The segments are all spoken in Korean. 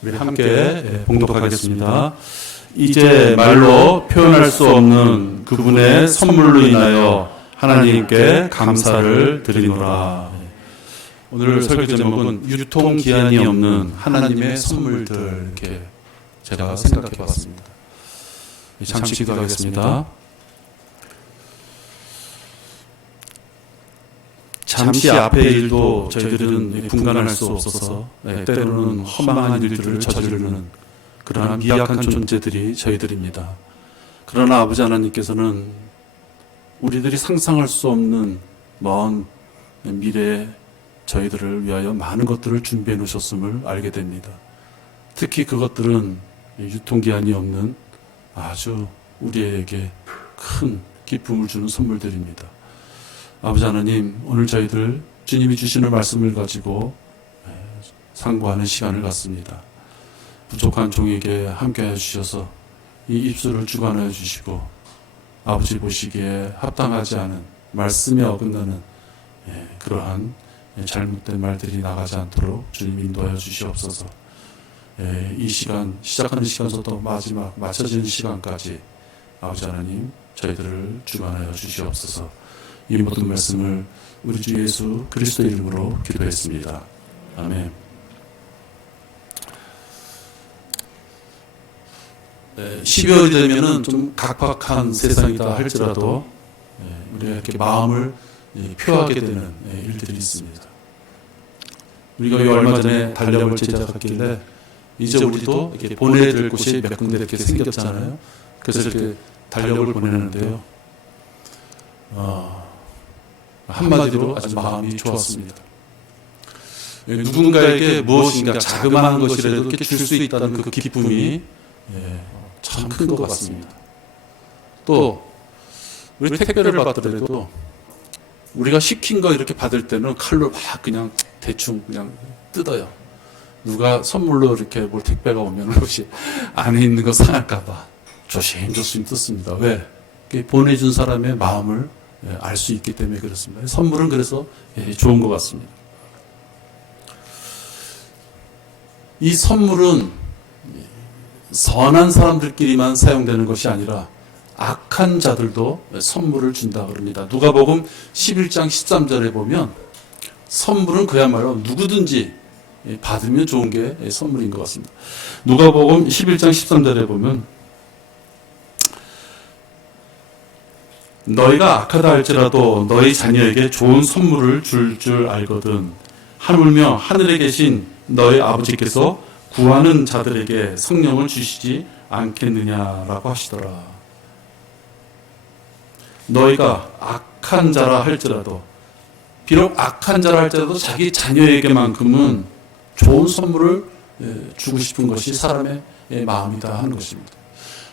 우리 함께 봉독하겠습니다. 이제 말로 표현할 수 없는 그분의 선물로 인하여 하나님께 감사를 드리노라. 오늘 설교 제목은 유통기한이 없는 하나님의 선물들, 이렇게 제가 생각해 봤습니다. 잠시 기도하겠습니다. 잠시 앞의 일도 저희들은 분간할 수 없어서 때로는 허망한 일들을 저지르는 그러한 미약한 존재들이 저희들입니다. 그러나 아버지 하나님께서는 우리들이 상상할 수 없는 먼 미래에 저희들을 위하여 많은 것들을 준비해 놓으셨음을 알게 됩니다. 특히 그것들은 유통기한이 없는 아주 우리에게 큰 기쁨을 주는 선물들입니다. 아버지 하나님, 오늘 저희들 주님이 주시는 말씀을 가지고 상고하는 시간을 갖습니다. 부족한 종에게 함께해 주셔서 이 입술을 주관하여 주시고 아버지 보시기에 합당하지 않은 말씀에 어긋나는 그러한 잘못된 말들이 나가지 않도록 주님 인도하여 주시옵소서. 이 시간, 시작하는 시간부터 마지막 맞춰지는 시간까지 아버지 하나님 저희들을 주관하여 주시옵소서. 이 모든 말씀을 우리 주 예수 그리스도 이름으로 기도했습니다. 아멘. 12월이 되면은 좀 각박한 세상이다 할지라도 우리가 이렇게 마음을 표하게 되는 일들이 있습니다. 우리가 얼마 전에 달력을 제작했길래 이제 우리도 이렇게 보내야 될 곳이 몇 군데 이렇게 생겼잖아요. 그래서 이렇게 달력을 보내는데요. 한마디로 아주 마음이 좋았습니다. 누군가에게 무엇인가 자그마한 것이라도 이렇게 줄 수 있다는 그 기쁨이 참 큰 것 같습니다. 또 우리 택배를 받더라도 우리가 시킨 거 이렇게 받을 때는 칼로 막 그냥 대충 그냥 뜯어요. 누가 선물로 이렇게 뭘 택배가 오면 혹시 안에 있는 거 상할까 봐 조심조심 뜯습니다. 왜? 보내준 사람의 마음을 알 수 있기 때문에 그렇습니다. 선물은 그래서 좋은 것 같습니다. 이 선물은 선한 사람들끼리만 사용되는 것이 아니라 악한 자들도 선물을 준다 그럽니다. 누가복음 11장 13절에 보면 선물은 그야말로 누구든지 받으면 좋은 게 선물인 것 같습니다. 누가복음 11장 13절에 보면 너희가 악하다 할지라도 너희 자녀에게 좋은 선물을 줄 알거든. 하물며 하늘에 계신 너희 아버지께서 구하는 자들에게 성령을 주시지 않겠느냐라고 하시더라. 너희가 악한 자라 할지라도, 비록 악한 자라 할지라도 자기 자녀에게만큼은 좋은 선물을 주고 싶은 것이 사람의 마음이다 하는 것입니다.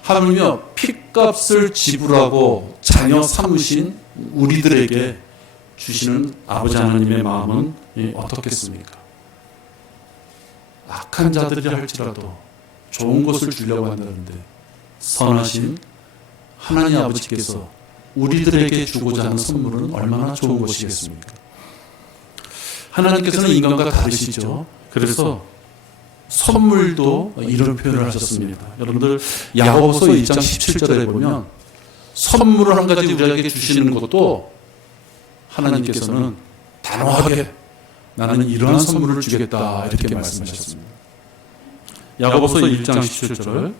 하물며 핏값을 지불하고 자녀 삼으신 우리들에게 주시는 아버지 하나님의 마음은 어떻겠습니까? 악한 자들이 할지라도 좋은 것을 주려고 한다는데 선하신 하나님 아버지께서 우리들에게 주고자 하는 선물은 얼마나 좋은 것이겠습니까? 하나님께서는 인간과 다르시죠. 그래서 선물도 이런 표현을 하셨습니다. 여러분들 야고보서 1장 17절에 보면 선물을 한 가지 우리에게 주시는 것도 하나님께서는 단호하게 나는 이러한 선물을 주겠다 이렇게 말씀하셨습니다. 야고보서 1장 17절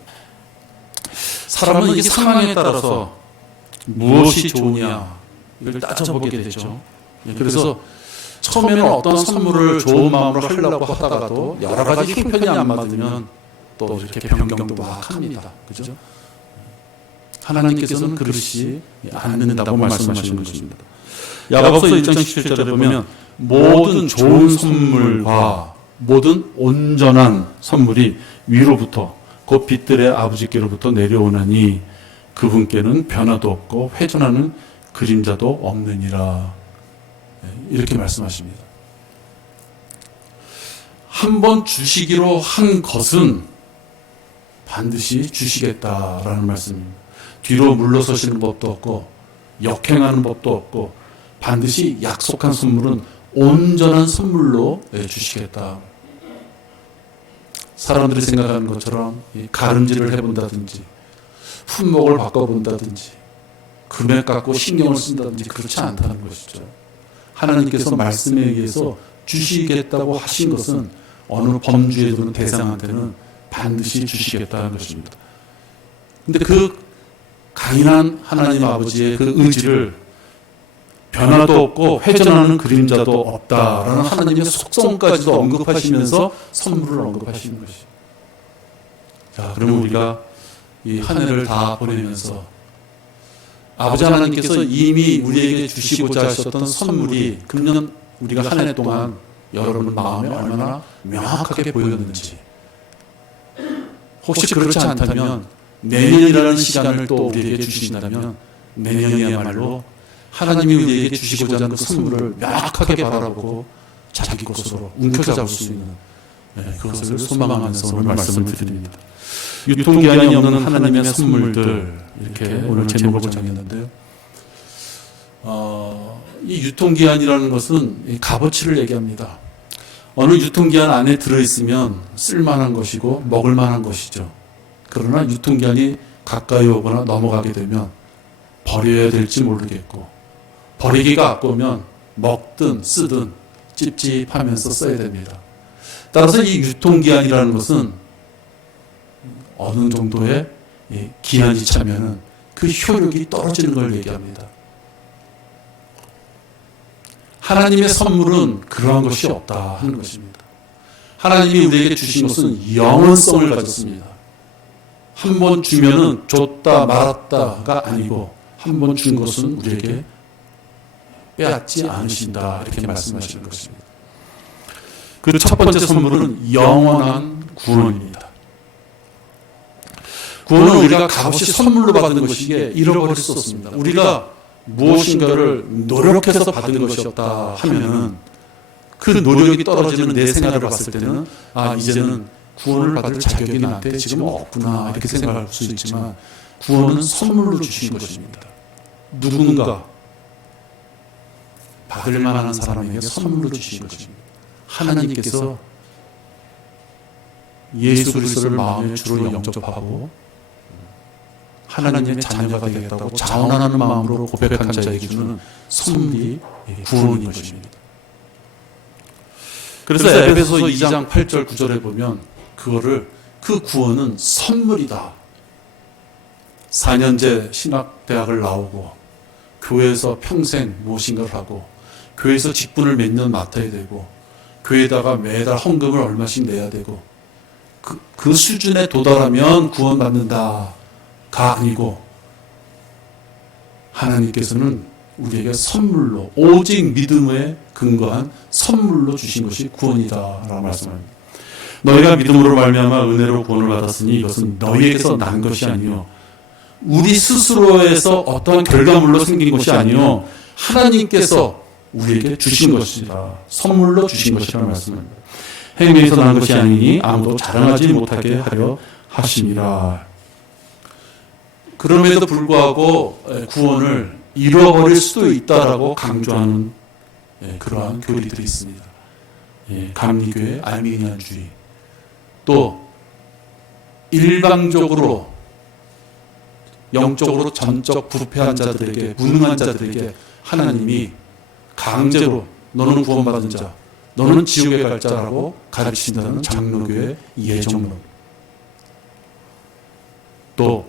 사람은 이 상황에 따라서 무엇이 좋으냐 이걸 따져보게 되죠. 그래서 처음에는 어떤 선물을 좋은 마음으로 하려고 하다가도 여러 가지 형편이 안 맞으면 또 이렇게 변경도 막 합니다. 그죠? 하나님께서는 그러시지 않는다고 말씀하시는 것입니다. 야고보서 1장 17절에 보면 모든 좋은 선물과 모든 온전한 선물이 위로부터 곧 빛들의 아버지께로부터 내려오나니 그분께는 변화도 없고 회전하는 그림자도 없느니라. 이렇게 말씀하십니다. 한번 주시기로 한 것은 반드시 주시겠다라는 말씀입니다. 뒤로 물러서시는 법도 없고 역행하는 법도 없고 반드시 약속한 선물은 온전한 선물로 주시겠다. 사람들이 생각하는 것처럼 가름질을 해본다든지 품목을 바꿔본다든지 금액 갖고 신경을 쓴다든지 그렇지 않다는 것이죠. 하나님께서 말씀에 의해서 주시겠다고 하신 것은 어느 범주에 두는 대상한테는 반드시 주시겠다는 것입니다. 근데 그 강인한 하나님 아버지의 그 의지를 변화도 없고 회전하는 그림자도 없다라는 하나님의 속성까지도 언급하시면서 선물을 언급하시는 것이죠. 자, 그러면 우리가 이 한 해를 다 보내면서 아버지 하나님께서 이미 우리에게 주시고자 하셨던 선물이 금년 우리가 한 해 동안 여러분 마음에 얼마나 명확하게 보였는지, 혹시 그렇지 않다면 내년이라는 시간을 또 우리에게 주신다면 내년이야말로 하나님이 우리에게 주시고자 하는 그 선물을 명확하게 바라보고 자기 것으로 움켜잡을 수 있는 그것을 소망하면서 오늘 말씀을 드립니다. 유통기한이 없는 하나님의 선물들, 이렇게 오늘 제목을 정했는데요. 이 유통기한이라는 것은 값어치를 얘기합니다. 어느 유통기한 안에 들어있으면 쓸만한 것이고 먹을만한 것이죠. 그러나 유통기한이 가까이 오거나 넘어가게 되면 버려야 될지 모르겠고, 버리기가 아까우면 먹든 쓰든 찝찝하면서 써야 됩니다. 따라서 이 유통기한이라는 것은 어느 정도의 기한이 차면은 그 효력이 떨어지는 걸 얘기합니다. 하나님의 선물은 그러한 것이 없다 하는 것입니다. 하나님이 우리에게 주신 것은 영원성을 가졌습니다. 한 번 주면은 줬다 말았다가 아니고 한 번 준 것은 우리에게 빼앗지 않으신다, 이렇게 말씀하시는 것입니다. 그 첫 번째 선물은 영원한 구원입니다. 구원은 우리가 값없이 선물로 받은 것이기에 잃어버릴 수 없습니다. 우리가 무엇인가를 노력해서 받은 것이었다 하면은 그 노력이 떨어지는 내 생활을 봤을 때는 이제는 구원을 받을 자격이 나한테 지금 없구나, 이렇게 생각할 수 있지만 구원은 선물로 주신 것입니다. 누군가 받을 만한 사람에게 선물로 주신 것입니다. 하나님께서 예수 그리스도를 마음의 주로 영접하고 하나님의 자녀가 되겠다고 자원하는 마음으로 고백한 자에게 주는 선물이 구원인 것입니다. 그래서 에베소서 2장 8절 9절에 보면 그 구원은 선물이다. 4년제 신학대학을 나오고 교회에서 평생 무엇인가를 하고 교회에서 직분을 몇 년 맡아야 되고 교회에다가 매달 헌금을 얼마씩 내야 되고 그 수준에 도달하면 구원받는다가 아니고, 하나님께서는 우리에게 선물로, 오직 믿음에 근거한 선물로 주신 것이 구원이다라고 말씀합니다. 너희가 믿음으로 말미암아 은혜로 구원을 받았으니 이것은 너희에게서 난 것이 아니요 우리 스스로에서 어떠한 결과물로 생긴 것이 아니요 하나님께서 우리에게 주신 것이다, 선물로 주신 것이라는 말씀입니다. 행위에서 난 것이 아니니 아무도 자랑하지 못하게 하려 하심이라. 그럼에도 불구하고 구원을 잃어버릴 수도 있다라고 강조하는 그러한 교리들이 있습니다. 감리교회, 알미니안주의, 또 일방적으로 영적으로 전적 부패한 자들에게, 무능한 자들에게 하나님이 강제로 너는 구원받은 자, 너는 지옥에 갈 자라고 가르친다는 장로교의 예정론, 또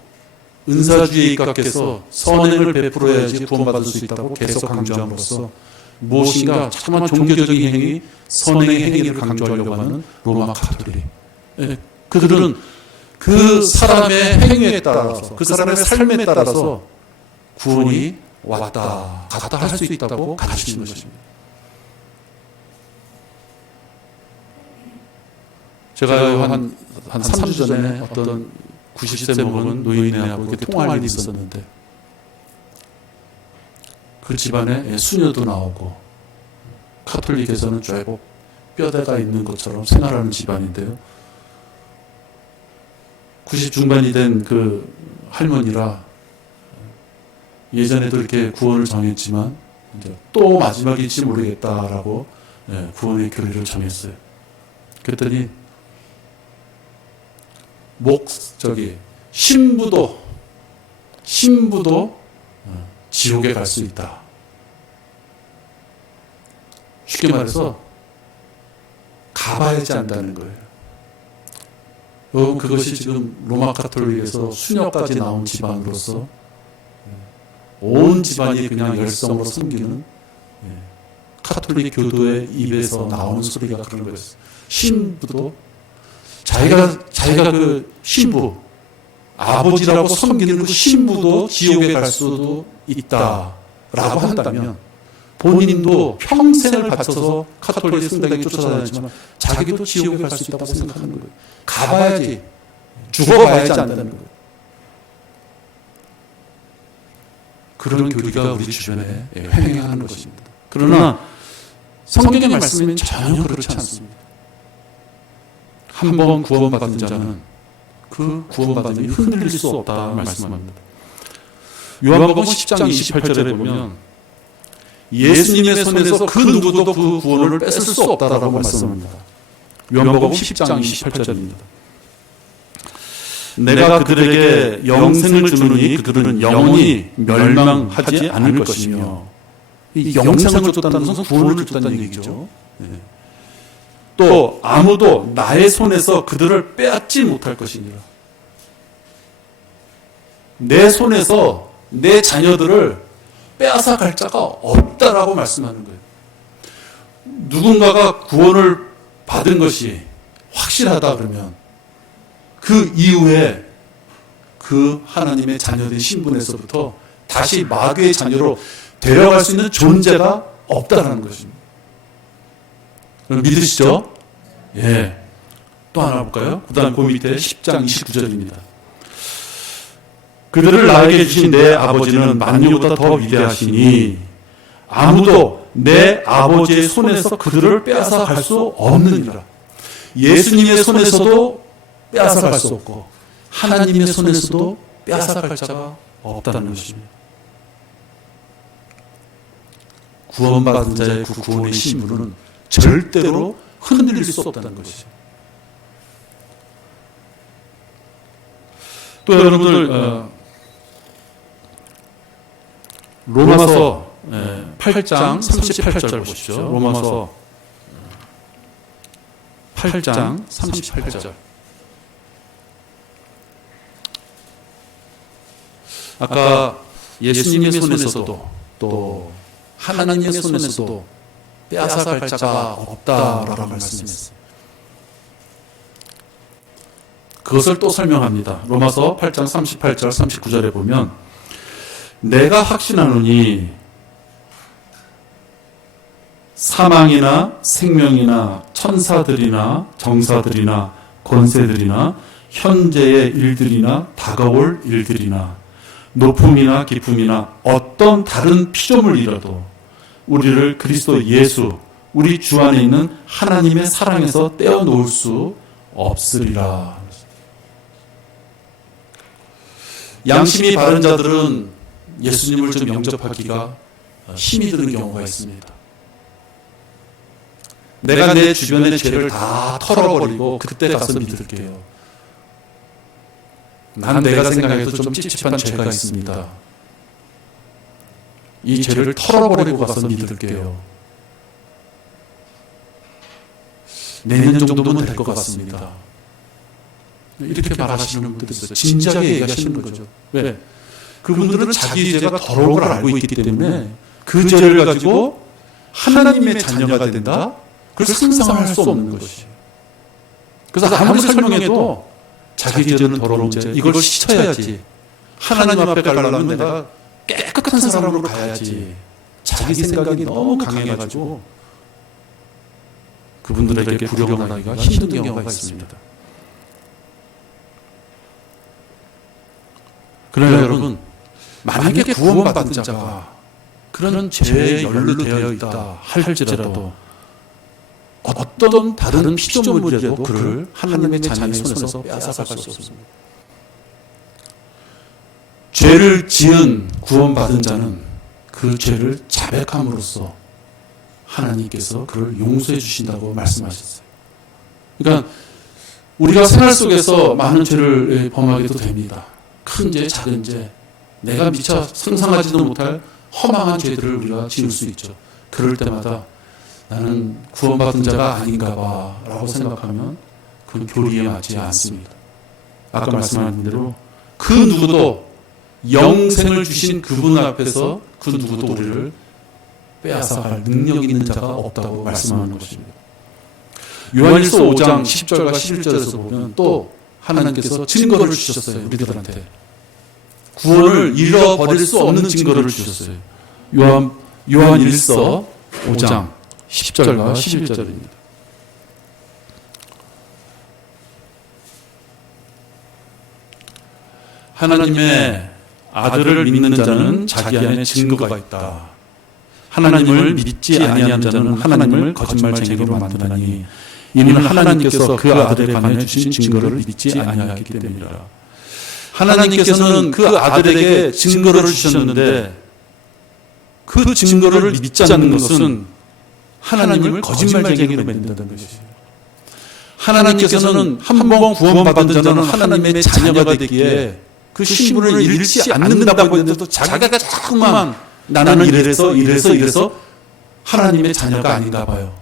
은사주의에 입각해서 선행을 베풀어야지 구원받을 수 있다고 계속 강조함으로써 무엇인가 자꾸만 종교적인 행위, 선행의 행위를 강조하려고 하는 로마 카톨릭, 그들은 그 사람의 행위에 따라서, 그 사람의 삶에 따라서 구원이 왔다 갔다 할 수 있다고 가르치는 것입니다. 제가 한 3주 전에 어떤 90세 먹은 노인네하고 이렇게 통화할 일이 있었는데, 그 집안에 수녀도 나오고 카톨릭에서는 쭉 뼈대가 있는 것처럼 생활하는 집안인데요, 90 중반이 된 그 할머니라 예전에도 이렇게 구원을 정했지만 이제 또 마지막일지 모르겠다라고 구원의 교리를 정했어요. 그랬더니 신부도 지옥에 갈 수 있다. 쉽게 말해서 가봐야지 안다는 거예요. 여러분, 그것이 지금 로마 가톨릭에서 수녀까지 나온 집안으로서 온 집안이 그냥 열성으로 섬기는 카톨릭 교도의 입에서 나오는 소리가 그런 거였어요. 신부도 자기가 그 신부, 아버지라고 섬기는 그 신부도 지옥에 갈 수도 있다라고 한다면 본인도 평생을 바쳐서 카톨릭 승당에 쫓아다녔지만 자기도 지옥에 갈 수 있다고 생각하는 거예요. 가봐야지, 죽어봐야지 안다는 거예요. 그런 교리가 우리 주변에 횡행하는 것입니다. 그러나 성경의 말씀은 전혀 그렇지 않습니다. 한 번 구원받은 자는 그 구원받음이 흔들릴 수 없다 말씀합니다. 요한복음 10장 28절에 보면 예수님의 손에서 그 누구도 그 구원을 뺏을 수 없다라고 말씀합니다. 요한복음 10장 28절입니다. 내가 그들에게 영생을 주느니 그들은 영원히 멸망하지 않을 것이며, 이 영생을 줬다는 것은 구원을 줬다는 얘기죠. 또 아무도 나의 손에서 그들을 빼앗지 못할 것이니라. 내 손에서 내 자녀들을 빼앗아 갈 자가 없다라고 말씀하는 거예요. 누군가가 구원을 받은 것이 확실하다 그러면 그 이후에 그 하나님의 자녀된 신분에서부터 다시 마귀의 자녀로 데려갈 수 있는 존재가 없다는 것입니다. 믿으시죠? 예. 또 하나 볼까요? 그 다음 그 밑에 10장 29절입니다. 그들을 나에게 주신 내 아버지는 만유보다 더 위대하시니 아무도 내 아버지의 손에서 그들을 빼앗아 갈 수 없느니라. 예수님의 손에서도 빼앗아 갈 수 없고 하나님의 손에서도 빼앗아 갈 자가 없다는 것입니다. 구원받은 자의 그 구원의 신분은 절대로 흔들릴 수 없다는 것이죠. 또 여러분들 로마서 8장 38절 보십시오. 로마서 8장 38절. 아까 예수님의 손에서도 또 하나님의 손에서도 빼앗아 갈 자가 없다라고 말씀했어요. 그것을 또 설명합니다. 로마서 8장 38절 39절에 보면 내가 확신하노니 사망이나 생명이나 천사들이나 정사들이나 권세들이나 현재의 일들이나 다가올 일들이나 높음이나 깊음이나 어떤 다른 피조물이라도 우리를 그리스도 예수 우리 주 안에 있는 하나님의 사랑에서 떼어놓을 수 없으리라. 양심이 바른 자들은 예수님을 좀 영접하기가 힘이 드는 경우가 있습니다. 내가 내 주변의 죄를 다 털어버리고 그때 가서 믿을게요. 난 내가 생각해도 좀 찝찝한 죄가 있습니다. 이 죄를 털어버리고 가서 믿을게요. 내년 정도면 될 것 같습니다. 이렇게 말하시는 분들이 있어요. 진지하게 얘기하시는 거죠. 왜? 그분들은 자기 죄가 더러운 걸 알고 있기 때문에 그 죄를 가지고 하나님의 자녀가 된다? 그걸 상상할 수 없는 것이에요. 그래서 아무리 설명해도 자기 죄는 더러운 죄, 이걸 씻어야지. 하나님 앞에 가려면 내가 깨끗한 사람으로 가야지. 자기 생각이 너무 강해가지고 그분들에게 구령을 하기가 힘든 경우가 있습니다. 그러나 여러분, 만약에 구원받은 자가 그런 죄에 연루되어 있다 할지라도 어떤 다른 피조물이라도 그를 하나님의 자녀의 손에서 빼앗아갈 수 없습니다. 죄를 지은 구원받은 자는 그 죄를 자백함으로써 하나님께서 그를 용서해 주신다고 말씀하셨어요. 그러니까 우리가 생활 속에서 많은 죄를 범하게도 됩니다. 큰 죄, 작은 죄, 내가 미처 상상하지도 못할 허망한 죄들을 우리가 지을 수 있죠. 그럴 때마다 나는 구원받은 자가 아닌가 봐 라고 생각하면 그건 교리에 맞지 않습니다. 아까 말씀하신 대로 그 누구도 영생을 주신 그분 앞에서 그 누구도 우리를 빼앗아갈 능력 있는 자가 없다고 말씀하는 것입니다. 요한일서 5장 10절과 11절에서 보면 또 하나님께서 증거를 주셨어요. 우리들한테. 구원을 잃어버릴 수 없는 증거를 주셨어요. 요한일서 5장 10절과 11절입니다. 하나님의 아들을 믿는 자는 자기 안에 증거가 있다. 하나님을 믿지 아니한 자는 하나님을 거짓말쟁이로 만드나니 이는 하나님께서 그 아들에 관해 주신 증거를 믿지 아니하기 때문이라. 하나님께서는 그 아들에게 증거를 주셨는데 그 증거를 믿지 않는 것은 하나님을 거짓말쟁이로 만든다는 것이에요. 하나님께서는 한 번 구원받은 자는 하나님의 자녀가 되기에 그 신분을 잃지 않는다고 했는데도 자기가 자꾸만 나는 이래서 하나님의 자녀가 아닌가 봐요.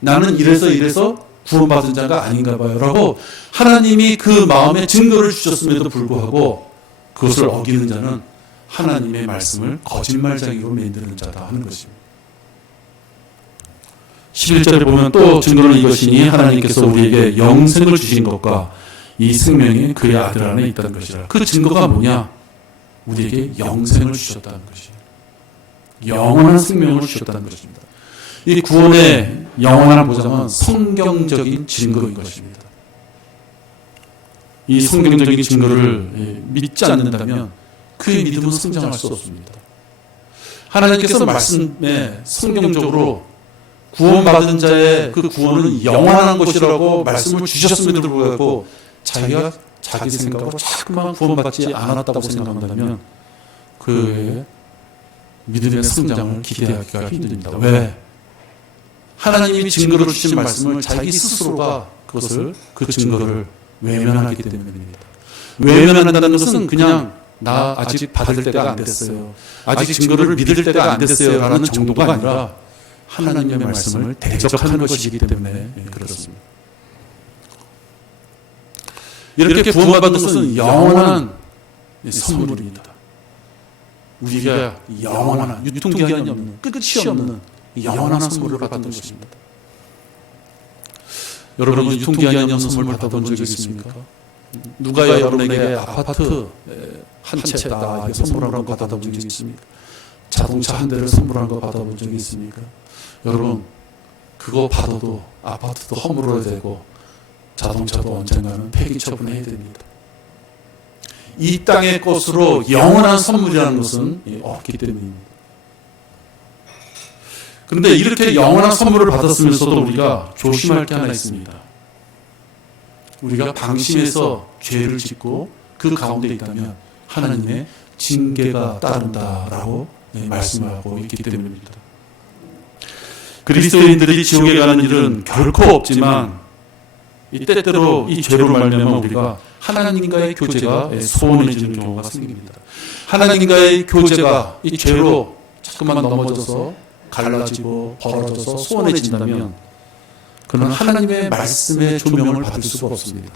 나는 이래서 구원받은 자가 아닌가 봐요. 라고 하나님이 그 마음에 증거를 주셨음에도 불구하고 그것을 어기는 자는 하나님의 말씀을 거짓말쟁이로 만드는 자다 하는 것입니다. 11절에 보면 또 증거는 이것이니 하나님께서 우리에게 영생을 주신 것과 이 생명이 그의 아들 안에 있다는 것이라. 그 증거가 뭐냐? 우리에게 영생을 주셨다는 것이에요. 영원한 생명을 주셨다는 것입니다. 이 구원의 영원한 보장은 성경적인 증거인 것입니다. 이 성경적인 증거를 믿지 않는다면 그의 믿음은 성장할 수 없습니다. 하나님께서 말씀에 성경적으로 구원받은 자의 그 구원은 영원한 것이라고 말씀을 주셨음에도 불구하고 자기가 자기 생각으로 자꾸만 구원받지 않았다고 생각한다면 그의 믿음의 성장을 기대하기가 힘듭니다. 왜? 하나님이 증거로 주신 말씀을 자기 스스로가 그 증거를 외면하기 때문입니다. 외면한다는 것은 그냥 나 아직 받을 때가 안 됐어요. 아직 증거를 믿을 때가 안 됐어요. 라는 정도가 아니라 하나님의 말씀을 대적하는 것이기 때문에 그렇습니다. 이렇게 구원받은 것은 영원한 선물입니다. 우리가 영원한, 유통기한이 없는, 끝이 없는 영원한 선물을 받은 것입니다. 여러분은 유통기한이 없는 선물 받아본 적이 있습니까? 누가 여러분에게 아파트 한 채 다 선물한 거 받아본 적이 있습니까? 자동차 한 대를 선물한 거 받아본 적이 있습니까? 여러분, 그거 받아도 아파트도 허물어야 되고 자동차도 언젠가는 폐기 처분해야 됩니다. 이 땅의 것으로 영원한 선물이라는 것은 없기 때문입니다. 그런데 이렇게 영원한 선물을 받았으면서도 우리가 조심할 게 하나 있습니다. 우리가 방심해서 죄를 짓고 그 가운데 있다면 하나님의 징계가 따른다라고 말씀하고 있기 때문입니다. 그리스도인들이 지옥에 가는 일은 결코 없지만 때때로 이 죄로 말미암아 우리가 하나님과의 교제가 소원해지는 경우가 생깁니다. 하나님과의 교제가 이 죄로 자꾸만 넘어져서 갈라지고 벌어져서 소원해진다면 그는 하나님의 말씀의 조명을 받을 수가 없습니다.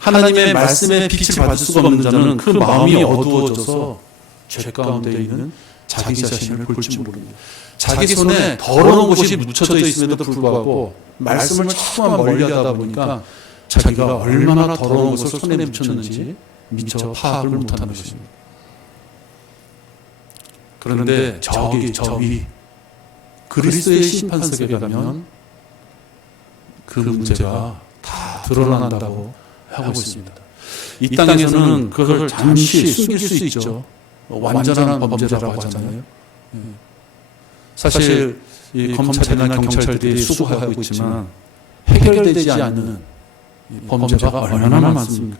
하나님의 말씀의 빛을 받을 수가 없는 자는 그 마음이 어두워져서 죄 가운데 있는 자기 자신을 볼 줄 모릅니다. 자기 손에 더러운 것이 묻혀져 있음에도 불구하고 말씀을 자꾸만 멀리하다 보니까 자기가 얼마나 더러운 것을 손에 묻혔는지 미처 파악을 못하는 것입니다. 그런데 저기 그리스도의 심판석에 가면 그 문제가 다 드러난다고 하고 있습니다. 이 땅에서는 그걸 잠시 숨길 수 있죠. 완전한 범죄라고 하잖아요. 사실 이 검찰이나 경찰들이 수고하고 있지만 해결되지 않는 범죄가 얼마나 많습니까?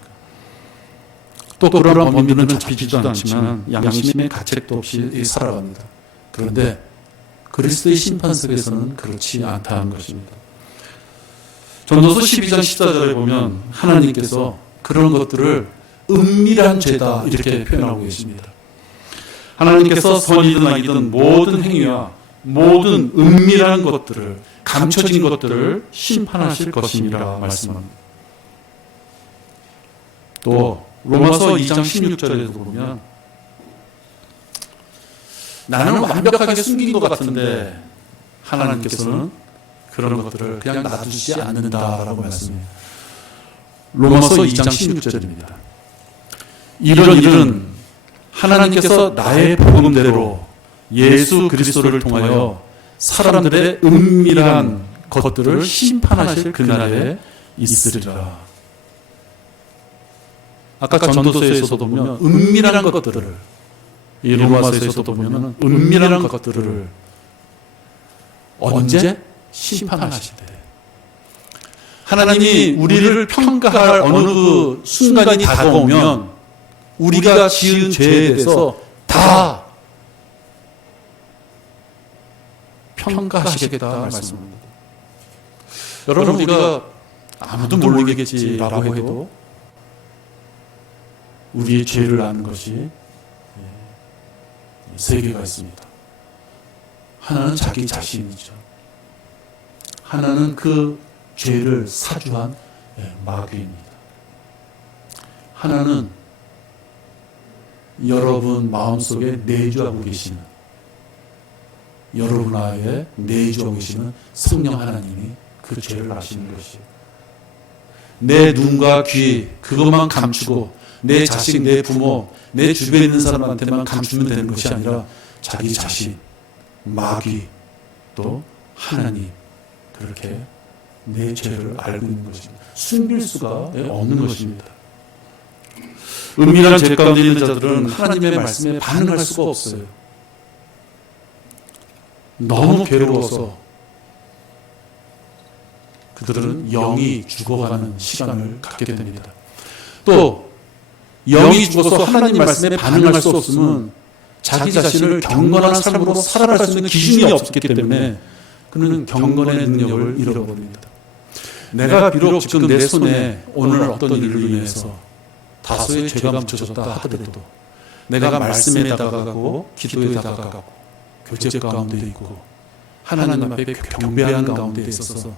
또 그런 범인들은 잡히지도 않지만 양심의 가책도 없이 살아갑니다. 그런데 그리스도의 심판석에서는 그렇지 않다는 것입니다. 전도서 12장 14절에 보면 하나님께서 그런 것들을 은밀한 죄다 이렇게 표현하고 계십니다. 하나님께서 선이든 악이든 모든 행위와 모든 은밀한 것들을, 감춰진 것들을 심판하실 것입니다 말씀합니다. 또 로마서 2장 16절에도 보면 나는 완벽하게 숨긴 것 같은데 하나님께서는 그런 것들을 그냥 놔두지 않는다라고 말씀해요. 로마서 2장 16절입니다. 이런 일은 하나님께서 나의 복음대로 예수 그리스도를 통하여 사람들의 은밀한 것들을 심판하실 그날에 있으리라. 아까 전도서에서도 보면 은밀한 것들을, 이 로마서에서도 보면 은밀한 것들을 언제? 심판하실 때. 하나님이 우리를 평가할 어느 그 순간이 다가오면 우리가 지은 죄에 대해서 다 평가하시겠다 말씀합니다. 여러분, 우리가 아무도 모르겠지라고 해도 우리의 죄를 아는 것이 세 개가 있습니다. 하나는 자기 자신이죠. 하나는 그 죄를 사주한 마귀입니다. 하나는 여러분 마음속에 내주하고 계시는, 여러분 안에 내주하고 계시는 성령 하나님이 그 죄를 아시는 것이에요. 내 눈과 귀 그것만 감추고 내 자식, 내 부모, 내 주변에 있는 사람한테만 감추면 되는 것이 아니라 자기 자신, 마귀, 또 하나님, 그렇게 내 죄를 알고 있는 것입니다. 숨길 수가 없는 것입니다. 은밀한 죄 가운데 있는 자들은 하나님의 말씀에 반응할 수가 없어요. 너무 괴로워서 그들은 영이 죽어가는 시간을 갖게 됩니다. 또 영이 죽어서 하나님 말씀에 반응할 수 없으면 자기 자신을 경건한 삶으로 살아갈 수 있는 기준이 없기 때문에 그는 경건의 능력을 잃어버립니다. 내가 비록 지금 내 손에 오늘 어떤 일로 인해서 다소의 죄가 묻혀졌다 하더라도 내가 말씀에 다가가고 기도에 다가가고 교제 가운데 있고 하나님 앞에 경배하는 가운데 있어서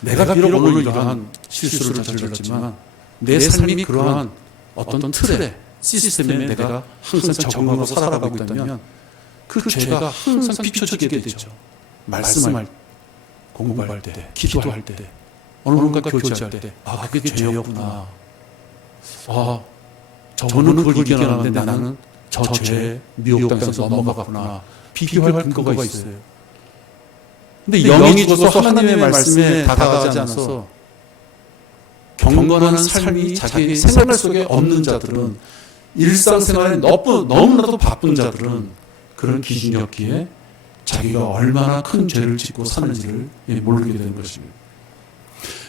내가 비록 오늘 이러한 실수를 저질렀지만 내 삶이 그러한 어떤 틀에, 시스템에 내가 항상 적응하고 살아가고 있다면 그 죄가 항상 비춰지게 되죠. 말씀할 때, 공부할 때, 기도할 때, 어느 누군가 교제할 때, 아, 그게 죄였구나. 아, 저분은 그걸 이겨나가는데 나는 저 죄에 미혹당해서 넘어갔구나. 비교할 근거가 있어요. 근데 영이 죽어서 하나님의 말씀에 다가가지 않아서 경건한 삶이 자기 생활 속에 없는 자들은, 일상생활에 너무나도 바쁜 자들은 그런 기준이 없기에 자기가 얼마나 큰 죄를 짓고 사는지를 모르게 되는 것입니다.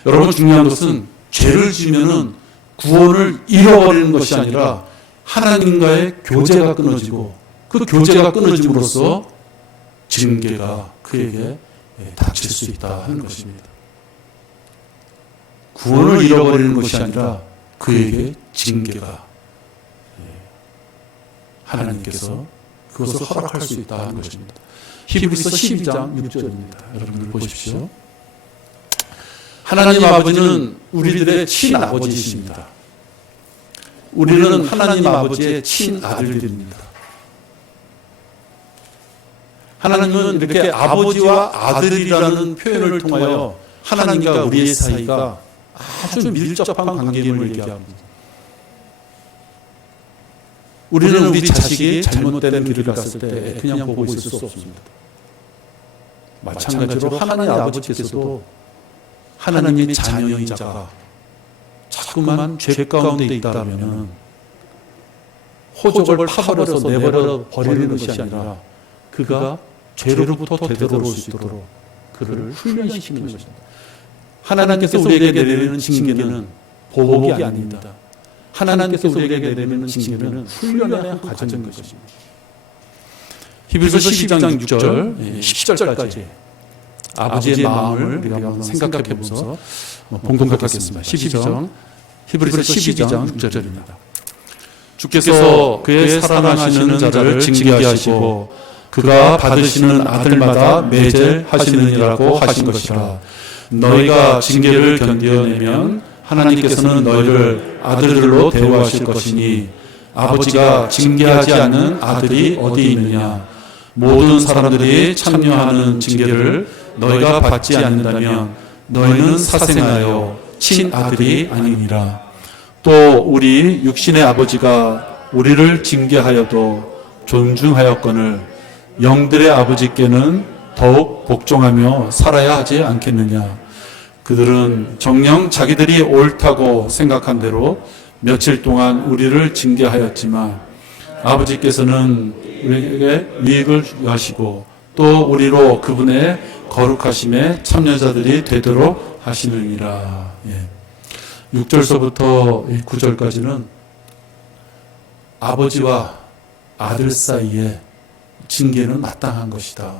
여러분, 중요한 것은 죄를 지면은 구원을 잃어버리는 것이 아니라 하나님과의 교제가 끊어지고 그 교제가 끊어짐으로써 징계가 그에게 닥칠 수 있다 하는 것입니다. 구원을 잃어버리는 것이 아니라 그에게 징계가, 하나님께서 그것을 허락할 수 있다 하는 것입니다. 히브리서 12장 6절입니다. 여러분들 보십시오. 하나님 아버지는 우리들의 친아버지이십니다. 우리는 하나님 아버지의 친아들들입니다. 하나님은 이렇게 아버지와 아들이라는 표현을 통하여 하나님과 우리의 사이가 아주 밀접한 관계임을 얘기합니다. 우리는 우리 자식이 잘못된 길을 갔을 때 그냥 보고 있을 수 없습니다. 마찬가지로 하나님 아버지께서도 하나님의 자녀인 자가 자꾸만 죄 가운데 있다면 호적을 파버려서 내버려 버리는 것이 아니라 그가 죄로부터 되돌아올 수 있도록 그를 훈련시키는 것입니다. 하나님께서 우리에게 내리는 징계는 보복이 아닙니다. 하나님께서 우리에게 내리는 징계는 훈련의 한 과정인 것입니다. 히브리서 12장 6절, 10절까지 아버지의 마음을 우리가 한번 생각해 보면서 봉독하겠습니다. 12장, 히브리서 12장 6절입니다. 주께서 그의 사랑하시는 자를 징계하시고 그가 받으시는 아들마다 매질하시느니라고 하신 것이라. 너희가 징계를 견뎌내면 하나님께서는 너희를 아들들로 대우하실 것이니 아버지가 징계하지 않는 아들이 어디 있느냐. 모든 사람들이 참여하는 징계를 너희가 받지 않는다면 너희는 사생하여 친아들이 아니니라. 또 우리 육신의 아버지가 우리를 징계하여도 존중하였거늘 영들의 아버지께는 더욱 복종하며 살아야 하지 않겠느냐. 그들은 정녕 자기들이 옳다고 생각한 대로 며칠 동안 우리를 징계하였지만 아버지께서는 우리에게 유익을 하시고 또 우리로 그분의 거룩하심에 참여자들이 되도록 하시느니라. 6절서부터 9절까지는 아버지와 아들 사이에 징계는 마땅한 것이다.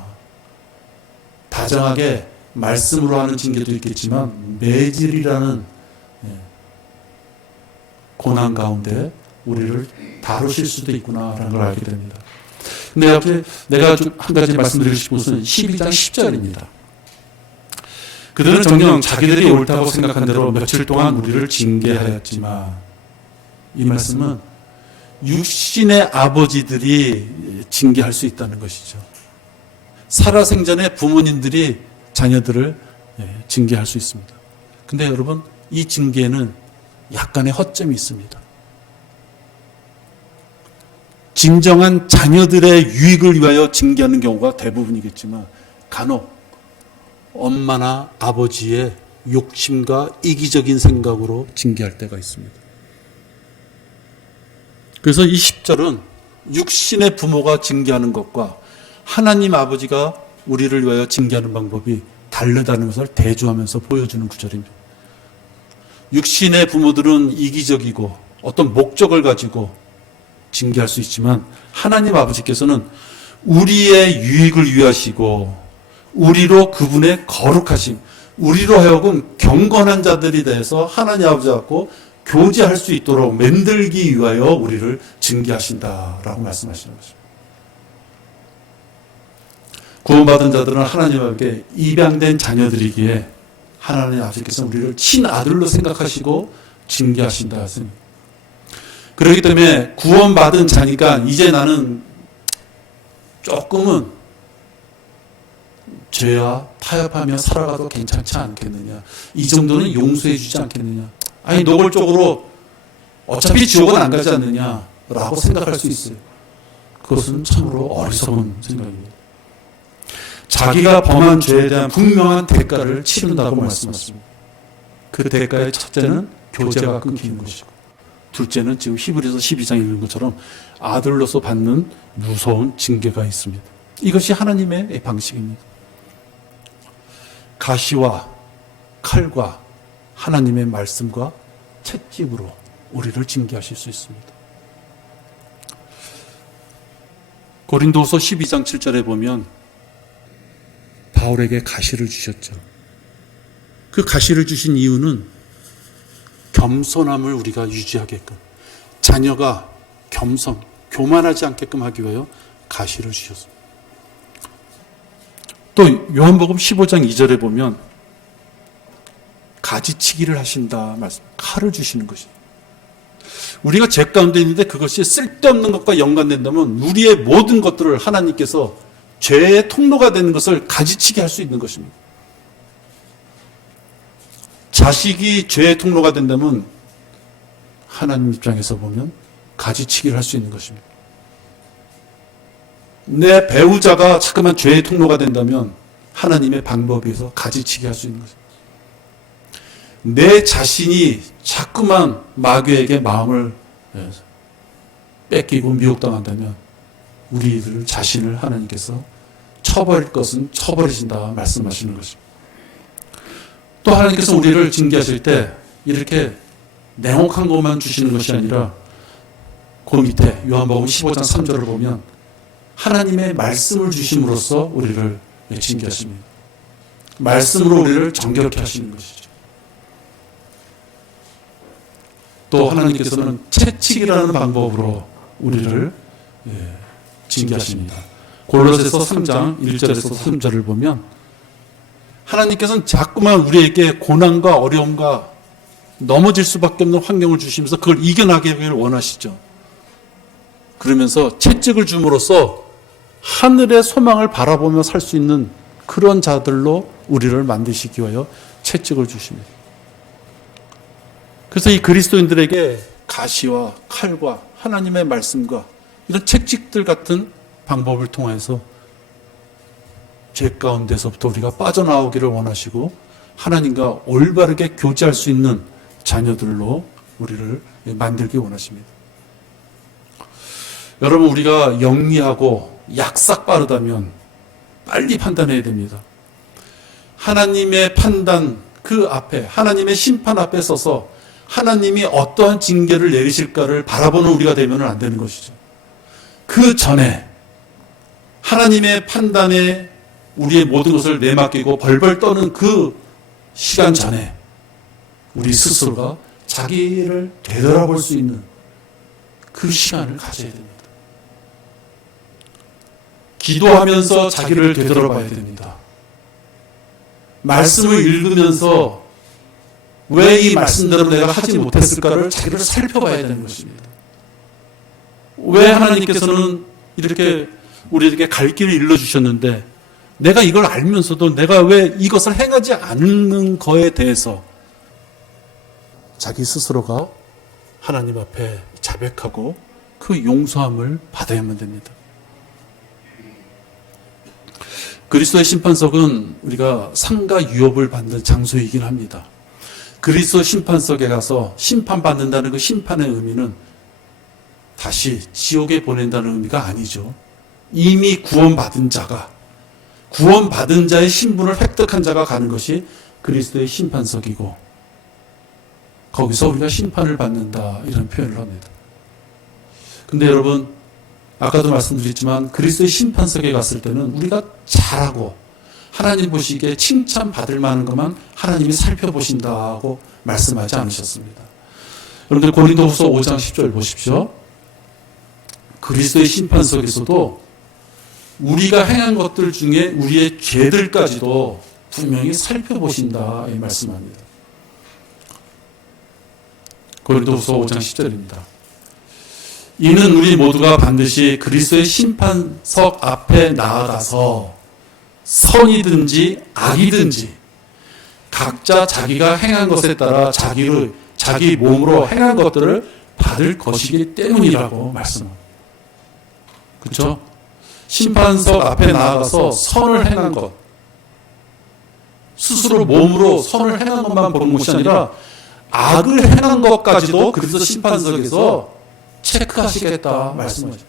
다정하게 말씀으로 하는 징계도 있겠지만 매질이라는 고난 가운데 우리를 다루실 수도 있구나라는 걸 알게 됩니다. 근데 내가 좀 한 가지 말씀드리고 싶은 것은 12장 10절입니다. 그들은 정녕 자기들이 옳다고 생각한 대로 며칠 동안 우리를 징계하였지만, 이 말씀은 육신의 아버지들이 징계할 수 있다는 것이죠. 살아생전에 부모님들이 자녀들을 징계할 수 있습니다. 근데 여러분, 이 징계는 약간의 허점이 있습니다. 진정한 자녀들의 유익을 위하여 징계하는 경우가 대부분이겠지만 간혹 엄마나 아버지의 욕심과 이기적인 생각으로 징계할 때가 있습니다. 그래서 이 10절은 육신의 부모가 징계하는 것과 하나님 아버지가 우리를 위하여 징계하는 방법이 다르다는 것을 대조하면서 보여주는 구절입니다. 육신의 부모들은 이기적이고 어떤 목적을 가지고 징계할 수 있지만 하나님 아버지께서는 우리의 유익을 위하시고 우리로 그분의 거룩하심, 우리로 하여금 경건한 자들이 돼서 하나님 아버지하고 교제할 수 있도록 만들기 위하여 우리를 징계하신다라고 말씀하시는 것입니다. 구원받은 자들은 하나님 아버지께 입양된 자녀들이기에 하나님 아버지께서 우리를 친아들로 생각하시고 징계하신다 하십니다. 그렇기 때문에 구원받은 자니까 이제 나는 조금은 죄와 타협하며 살아가도 괜찮지 않겠느냐. 이 정도는 용서해 주지 않겠느냐. 아니 노골적으로 어차피 지옥은 안 가지 않느냐 라고 생각할 수 있어요. 그것은 참으로 어리석은 생각입니다. 자기가 범한 죄에 대한 분명한 대가를 치른다고 말씀하셨습니다. 그 대가의 첫째는 교제가 끊기는 것이고, 둘째는 지금 히브리서 12장에 있는 것처럼 아들로서 받는 무서운 징계가 있습니다. 이것이 하나님의 방식입니다. 가시와 칼과 하나님의 말씀과 채찍으로 우리를 징계하실 수 있습니다. 고린도서 12장 7절에 보면 바울에게 가시를 주셨죠. 그 가시를 주신 이유는 겸손함을 우리가 유지하게끔, 자녀가 교만하지 않게끔 하기 위하여 가시를 주셨습니다. 또 요한복음 15장 2절에 보면 가지치기를 하신다 말씀, 칼을 주시는 것입니다. 우리가 죄 가운데 있는데 그것이 쓸데없는 것과 연관된다면 우리의 모든 것들을 하나님께서 죄의 통로가 되는 것을 가지치기 할 수 있는 것입니다. 자식이 죄의 통로가 된다면 하나님 입장에서 보면 가지치기를 할 수 있는 것입니다. 내 배우자가 자꾸만 죄의 통로가 된다면 하나님의 방법에 의해서 가지치기 할 수 있는 것입니다. 내 자신이 자꾸만 마귀에게 마음을 뺏기고 미혹당한다면 우리들 자신을 하나님께서 쳐버릴 것은 쳐버리신다 말씀하시는 것입니다. 또 하나님께서 우리를 징계하실 때 이렇게 냉혹한 것만 주시는 것이 아니라 그 밑에 요한복음 15장 3절을 보면 하나님의 말씀을 주심으로써 우리를 징계하십니다. 말씀으로 우리를 정결케 하시는 것이죠. 또 하나님께서는 채찍이라는 방법으로 우리를 징계하십니다. 골로새서 3장 1절에서 3절을 보면 하나님께서는 자꾸만 우리에게 고난과 어려움과 넘어질 수밖에 없는 환경을 주시면서 그걸 이겨나게 하기를 원하시죠. 그러면서 채찍을 줌으로써 하늘의 소망을 바라보며 살 수 있는 그런 자들로 우리를 만드시기 위하여 채찍을 주십니다. 그래서 이 그리스도인들에게 가시와 칼과 하나님의 말씀과 이런 채찍들 같은 방법을 통해서 죄 가운데서부터 우리가 빠져나오기를 원하시고 하나님과 올바르게 교제할 수 있는 자녀들로 우리를 만들기 원하십니다. 여러분, 우리가 영리하고 약삭 빠르다면 빨리 판단해야 됩니다. 하나님의 판단 그 앞에, 하나님의 심판 앞에 서서 하나님이 어떠한 징계를 내리실까를 바라보는 우리가 되면 안 되는 것이죠. 그 전에 하나님의 판단에 우리의 모든 것을 내맡기고 벌벌 떠는 그 시간 전에 우리 스스로가 자기를 되돌아볼 수 있는 그 시간을 가져야 됩니다. 기도하면서 자기를 되돌아봐야 됩니다. 말씀을 읽으면서 왜 이 말씀대로 내가 하지 못했을까를 자기를 살펴봐야 되는 것입니다. 왜 하나님께서는 이렇게 우리에게 갈 길을 일러주셨는데 내가 이걸 알면서도 내가 왜 이것을 행하지 않는 거에 대해서 자기 스스로가 하나님 앞에 자백하고 그 용서함을 받아야만 됩니다. 그리스도의 심판석은 우리가 상과 유업을 받는 장소이긴 합니다. 그리스도 심판석에 가서 심판받는다는 그 심판의 의미는 다시 지옥에 보낸다는 의미가 아니죠. 이미 구원받은 자가, 구원받은 자의 신분을 획득한 자가 가는 것이 그리스도의 심판석이고 거기서 우리가 심판을 받는다 이런 표현을 합니다. 근데 여러분, 아까도 말씀드렸지만 그리스도의 심판석에 갔을 때는 우리가 잘하고 하나님 보시기에 칭찬받을 만한 것만 하나님이 살펴보신다고 말씀하지 않으셨습니다. 여러분들 고린도후서 5장 10절 보십시오. 그리스도의 심판석에서도 우리가 행한 것들 중에 우리의 죄들까지도 분명히 살펴보신다 이 말씀합니다. 고린도후서 5장 10절입니다. 이는 우리 모두가 반드시 그리스도의 심판석 앞에 나아가서 선이든지 악이든지 각자 자기가 행한 것에 따라 자기 몸으로 행한 것들을 받을 것이기 때문이라고 말씀합니다. 그렇죠? 심판석 앞에 나아가서 선을 행한 것, 스스로 몸으로 선을 행한 것만 보는 것이 아니라 악을 행한 것까지도 그리스도 심판석에서 체크하시겠다 말씀하시죠.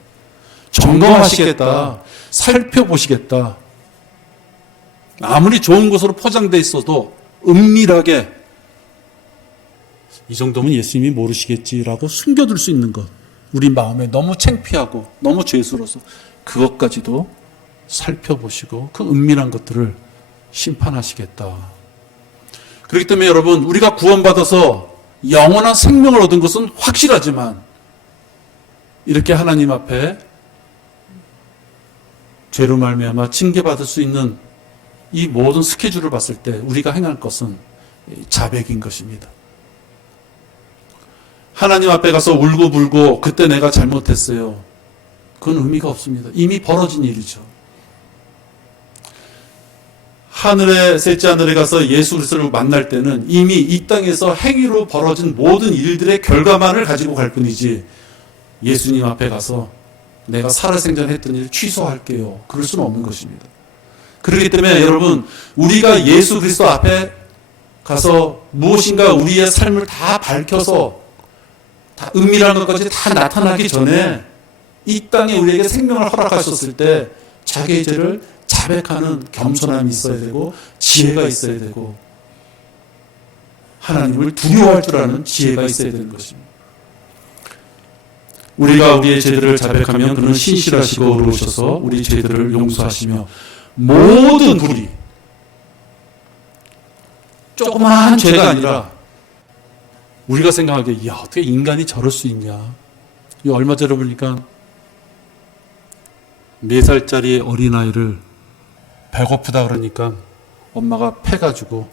점검하시겠다, 살펴보시겠다. 아무리 좋은 것으로 포장되어 있어도 은밀하게 이 정도면 예수님이 모르시겠지라고 숨겨둘 수 있는 것, 우리 마음에 너무 창피하고 너무 죄스러워서 그것까지도 살펴보시고 그 은밀한 것들을 심판하시겠다. 그렇기 때문에 여러분, 우리가 구원받아서 영원한 생명을 얻은 것은 확실하지만 이렇게 하나님 앞에 죄로 말미암아 징계받을 수 있는 이 모든 스케줄을 봤을 때 우리가 행할 것은 자백인 것입니다. 하나님 앞에 가서 울고불고 그때 내가 잘못했어요. 그건 의미가 없습니다. 이미 벌어진 일이죠. 하늘의 셋째 하늘에 가서 예수 그리스도를 만날 때는 이미 이 땅에서 행위로 벌어진 모든 일들의 결과만을 가지고 갈 뿐이지 예수님 앞에 가서 내가 살아생전했던 일 취소할게요. 그럴 수는 없는 것입니다. 그렇기 때문에 여러분, 우리가 예수 그리스도 앞에 가서 무엇인가 우리의 삶을 다 밝혀서 다 은밀한 것까지 다 나타나기 전에 이 땅에 우리에게 생명을 허락하셨을 때 자기의 죄를 자백하는 겸손함이 있어야 되고 지혜가 있어야 되고 하나님을 두려워할 줄 아는 지혜가 있어야 되는 것입니다. 우리가 우리의 죄들을 자백하면 그는 신실하시고 의로우셔서 우리 죄들을 용서하시며 모든 불의, 조그마한 죄가 아니라 우리가 생각하기에 야 어떻게 인간이 저럴 수 있냐. 이 얼마 전에 보니까 4살짜리 어린아이를 배고프다 그러니까 엄마가 패가지고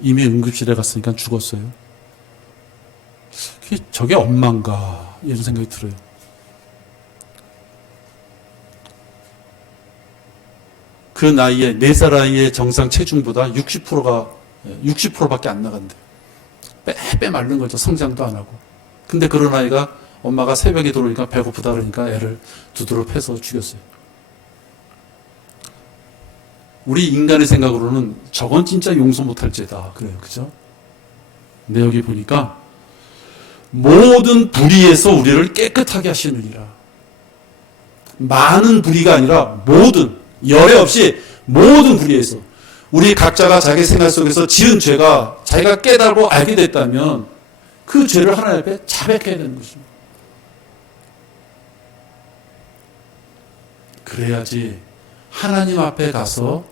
이미 응급실에 갔으니까 죽었어요. 저게 엄마인가 이런 생각이 들어요. 그 나이에 4살 아이의 정상 체중보다 60%밖에 안 나간대. 빼 마른 거죠. 성장도 안 하고. 근데 그런 아이가 엄마가 새벽에 들어오니까 배고프다 그러니까 애를 두드러 패서 죽였어요. 우리 인간의 생각으로는 저건 진짜 용서 못할 죄다. 그래요. 그죠? 근데 여기 보니까 모든 불의에서 우리를 깨끗하게 하시느니라. 많은 불의가 아니라 모든, 열애 없이 모든 불의에서 우리 각자가 자기 생활 속에서 지은 죄가 자기가 깨달고 알게 됐다면 그 죄를 하나님 앞에 자백해야 되는 것입니다. 그래야지 하나님 앞에 가서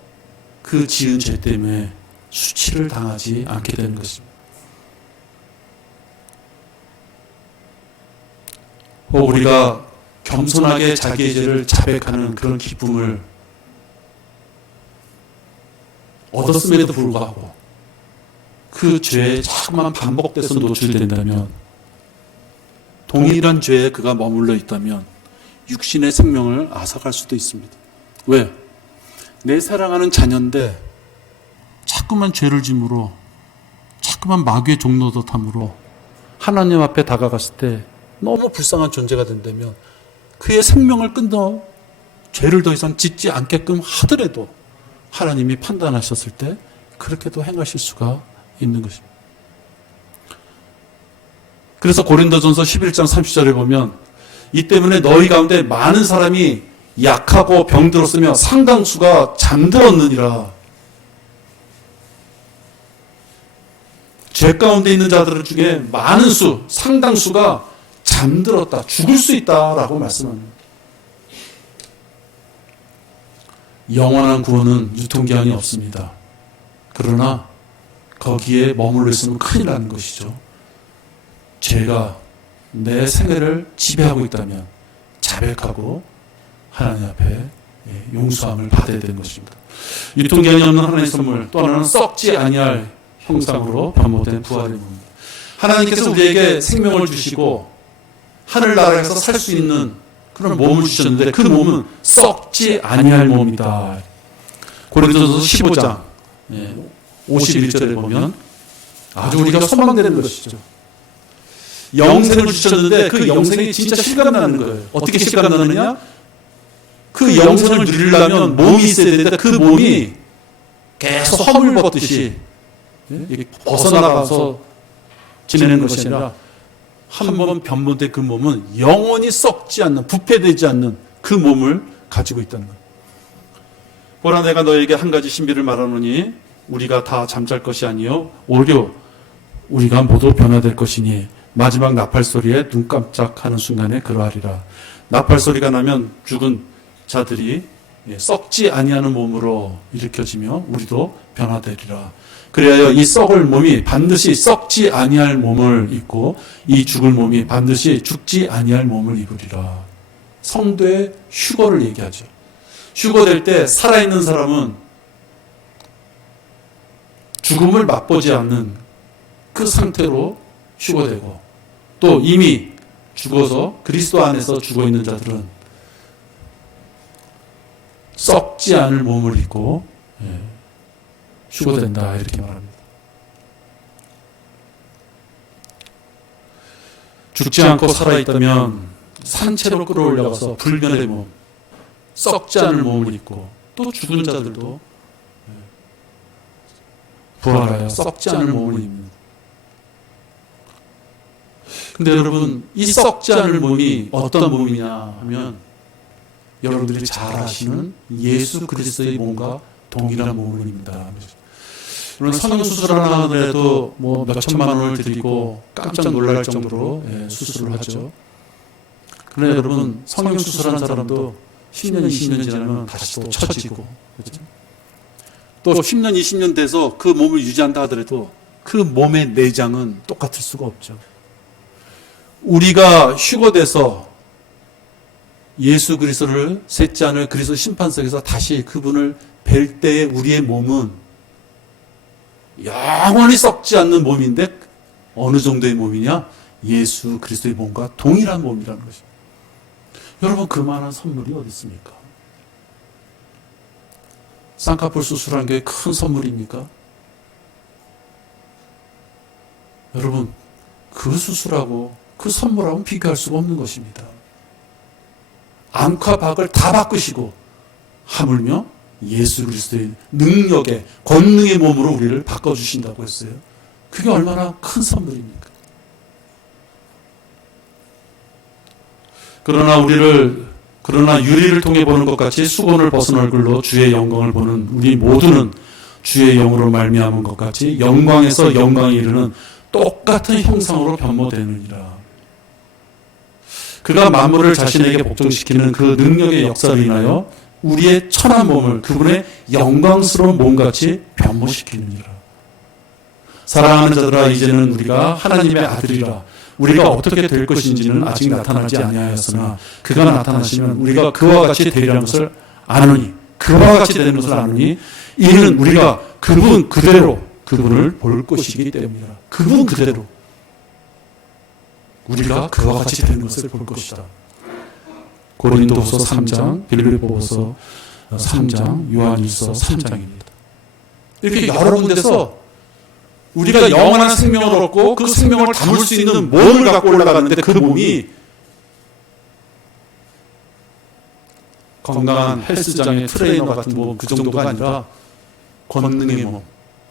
그 지은 죄 때문에 수치를 당하지 않게 되는 것입니다. 우리가 겸손하게 자기의 죄를 자백하는 그런 기쁨을 얻었음에도 불구하고 그 죄에 자꾸만 반복돼서 노출된다면, 동일한 죄에 그가 머물러 있다면 육신의 생명을 앗아갈 수도 있습니다. 왜? 내 사랑하는 자녀인데 자꾸만 죄를 짐으로, 자꾸만 마귀의 종노릇함으로 하나님 앞에 다가갔을 때 너무 불쌍한 존재가 된다면 그의 생명을 끊어 죄를 더 이상 짓지 않게끔 하더라도 하나님이 판단하셨을 때 그렇게도 행하실 수가 있는 것입니다. 그래서 고린도전서 11장 30절에 보면 이 때문에 너희 가운데 많은 사람이 약하고 병들었으며 상당수가 잠들었느니라. 죄 가운데 있는 자들 중에 많은 수, 상당수가 잠들었다, 죽을 수 있다라고 말씀합니다. 영원한 구원은 유통기한이 없습니다. 그러나 거기에 머물러 있으면 큰일 나는 것이죠. 죄가 내 생애를 지배하고 있다면 자백하고 하나님 앞에 용서함을 받아야 되는 것입니다. 유통기한이 없는 하나님의 선물, 또 하나는 썩지 아니할 형상으로 변모된 부활의 몸입니다. 하나님께서 우리에게 생명을 주시고 하늘나라에서 살 수 있는 그런 몸을 주셨는데 그 몸은 썩지 아니할 몸이다. 고린도전서 15장 51절에 보면 아주 우리가 소망되는 것이죠. 영생을 주셨는데 그 영생이 진짜 실감나는 거예요. 어떻게 실감나느냐? 그 영생을 누리려면 몸이 있어야 되는데 그 몸이 계속 허물 벗듯이 벗어나가서 지내는 것이 아니라 한 번 변모된 그 몸은 영원히 썩지 않는, 부패되지 않는 그 몸을 가지고 있다는 거예요. 보라, 내가 너에게 한 가지 신비를 말하노니 우리가 다 잠잘 것이 아니요 오히려 우리가 모두 변화될 것이니 마지막 나팔 소리에 눈 깜짝하는 순간에 그러하리라. 나팔 소리가 나면 죽은 자들이 썩지 아니하는 몸으로 일으켜지며 우리도 변화되리라. 그래야 이 썩을 몸이 반드시 썩지 아니할 몸을 입고 이 죽을 몸이 반드시 죽지 아니할 몸을 입으리라. 성도의 휴거를 얘기하죠. 휴거될 때 살아있는 사람은 죽음을 맛보지 않는 그 상태로 휴거되고, 또 이미 죽어서 그리스도 안에서 죽어있는 자들은 썩지 않을 몸을 입고 휴거된다, 이렇게 말합니다. 죽지 않고 살아있다면 산채로 끌어올려가서 불변의 몸, 썩지 않을 몸을 입고, 또 죽은 자들도 부활하여 썩지 않을 몸을 입니다. 근데 여러분, 이 썩지 않을 몸이 어떤 몸이냐 하면 여러분들이 잘 아시는 예수 그리스도의 몸과 동일한 몸을 입는다. 물론 성형수술 하나 하더라도 뭐 몇천만 원을 들이고 깜짝 놀랄 정도로 수술을 하죠. 그러나 여러분, 성형수술한 사람도 10년, 20년 지나면 다시 또 처지고, 그렇죠? 또 10년, 20년 돼서 그 몸을 유지한다 하더라도 그 몸의 내장은 똑같을 수가 없죠. 우리가 휴거돼서 예수 그리스도를 셋째 하늘 그리스도 심판석에서 다시 그분을 뵐 때의 우리의 몸은 영원히 썩지 않는 몸인데 어느 정도의 몸이냐? 예수 그리스도의 몸과 동일한 몸이라는 것입니다. 여러분, 그만한 선물이 어디 있습니까? 쌍꺼풀 수술한 게 큰 선물입니까? 여러분, 그 수술하고 그 선물하고는 비교할 수가 없는 것입니다. 암과 박을 다 바꾸시고 하물며 예수 그리스도의 능력의 권능의 몸으로 우리를 바꿔주신다고 했어요. 그게 얼마나 큰 선물입니까? 그러나 유리를 통해 보는 것 같이 수건을 벗은 얼굴로 주의 영광을 보는 우리 모두는 주의 영으로 말미암은 것 같이 영광에서 영광에 이르는 똑같은 형상으로 변모되느니라. 그가 만물을 자신에게 복종시키는 그 능력의 역사를 인하여 우리의 천한 몸을 그분의 영광스러운 몸같이 변모시키느니라. 사랑하는 자들아, 이제는 우리가 하나님의 아들이라. 우리가 어떻게 될 것인지는 아직 나타나지 아니하였으나 그가 나타나시면 우리가 그와 같이 되리라는 것을 아노니, 그와 같이 되는 것을 아노니, 이는 우리가 그분 그대로 그분을 볼 것이기 때문이라. 그분 그대로 우리가 그와 같이 되는 것을 볼 것이다. 고린도후서 3장, 빌립보서 3장, 요한일서 3장입니다. 이렇게 여러 군데서 우리가 영원한 생명을 얻고 그 생명을 담을 수 있는 몸을 갖고 올라가는데 그 몸이 건강한 헬스장의 트레이너 같은 몸, 그 정도가 아니라 권능의 몸,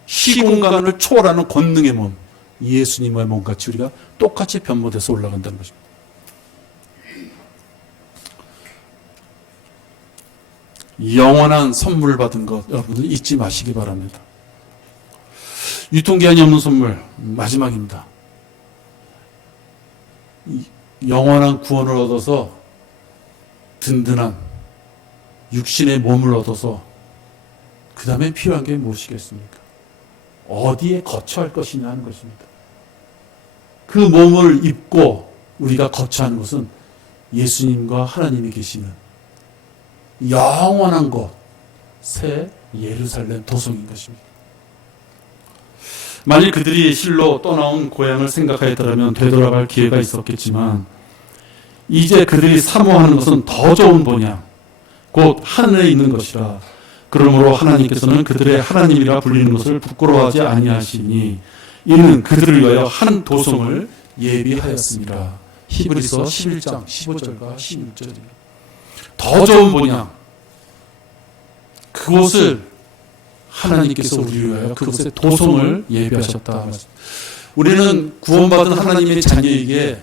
시공간을 초월하는 권능의 몸, 예수님의 몸같이 우리가 똑같이 변모돼서 올라간다는 것입니다. 영원한 선물을 받은 것 여러분들 잊지 마시기 바랍니다. 유통기한이 없는 선물 마지막입니다. 영원한 구원을 얻어서 든든한 육신의 몸을 얻어서 그 다음에 필요한 게 무엇이겠습니까? 어디에 거처할 것이냐 하는 것입니다. 그 몸을 입고 우리가 거처하는 것은 예수님과 하나님이 계시는 영원한 곳, 새 예루살렘 도성인 것입니다. 만일 그들이 실로 떠나온 고향을 생각하였더라면 되돌아갈 기회가 있었겠지만 이제 그들이 사모하는 것은 더 좋은 본향, 곧 하늘에 있는 것이라. 그러므로 하나님께서는 그들의 하나님이라 불리는 것을 부끄러워하지 아니하시니 이는 그들을 위하여 한 도성을 예비하였습니다. 히브리서 11장 15절과 16절입니다. 더 좋은 본향, 그곳을 하나님께서 우리를 위하여 그곳에 도성을 예비하셨다. 우리는 구원받은 하나님의 자녀이기에